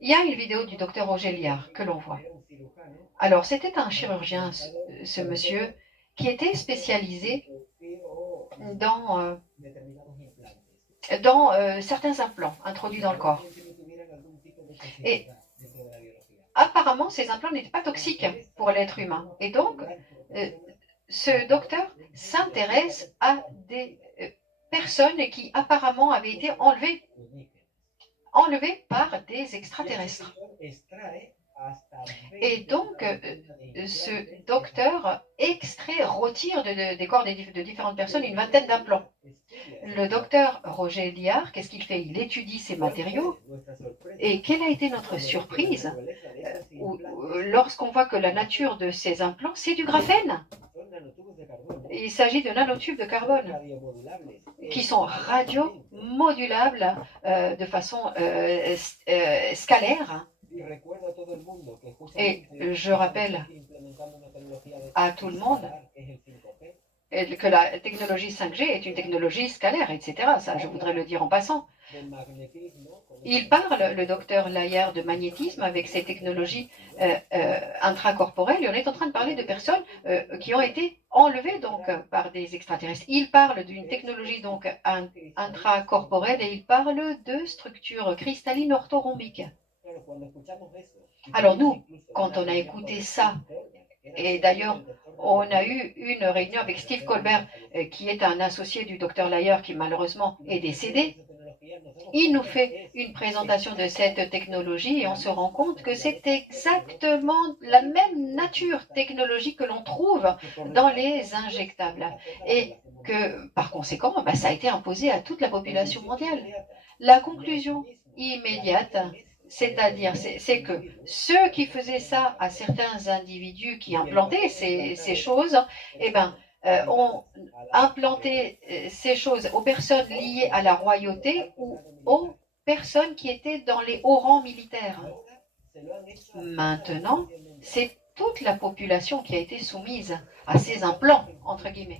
Il y a une vidéo du docteur Roger Liard que l'on voit. Alors, c'était un chirurgien, ce monsieur, qui était spécialisé dans certains implants introduits dans le corps. Et apparemment, ces implants n'étaient pas toxiques pour l'être humain. Et donc, ce docteur s'intéresse à des personnes qui apparemment avaient été enlevées par des extraterrestres. Et donc, ce docteur retire des corps de différentes personnes une vingtaine d'implants. Le docteur Roger Liard, qu'est-ce qu'il fait? Il étudie ces matériaux. Et quelle a été notre surprise lorsqu'on voit que la nature de ces implants, c'est du graphène. Il s'agit de nanotubes de carbone qui sont radiomodulables de façon scalaire. Et je rappelle à tout le monde que la technologie 5G est une technologie scalaire, etc. Ça, je voudrais le dire en passant. Il parle, le docteur Layard, de magnétisme avec ces technologies intracorporelles, et on est en train de parler de personnes qui ont été enlevées donc par des extraterrestres. Il parle d'une technologie donc intracorporelle et il parle de structures cristallines orthorhombiques. Alors nous, quand on a écouté ça, et d'ailleurs, on a eu une réunion avec Steve Colbert, qui est un associé du docteur Layard, qui malheureusement est décédé. Il nous fait une présentation de cette technologie et on se rend compte que c'est exactement la même nature technologique que l'on trouve dans les injectables. Et que, par conséquent, ça a été imposé à toute la population mondiale. La conclusion immédiate, c'est-à-dire, c'est que ceux qui faisaient ça à certains individus qui implantaient ces choses, ont implanté ces choses aux personnes liées à la royauté ou aux personnes qui étaient dans les hauts rangs militaires. Maintenant, c'est toute la population qui a été soumise à ces implants, entre guillemets.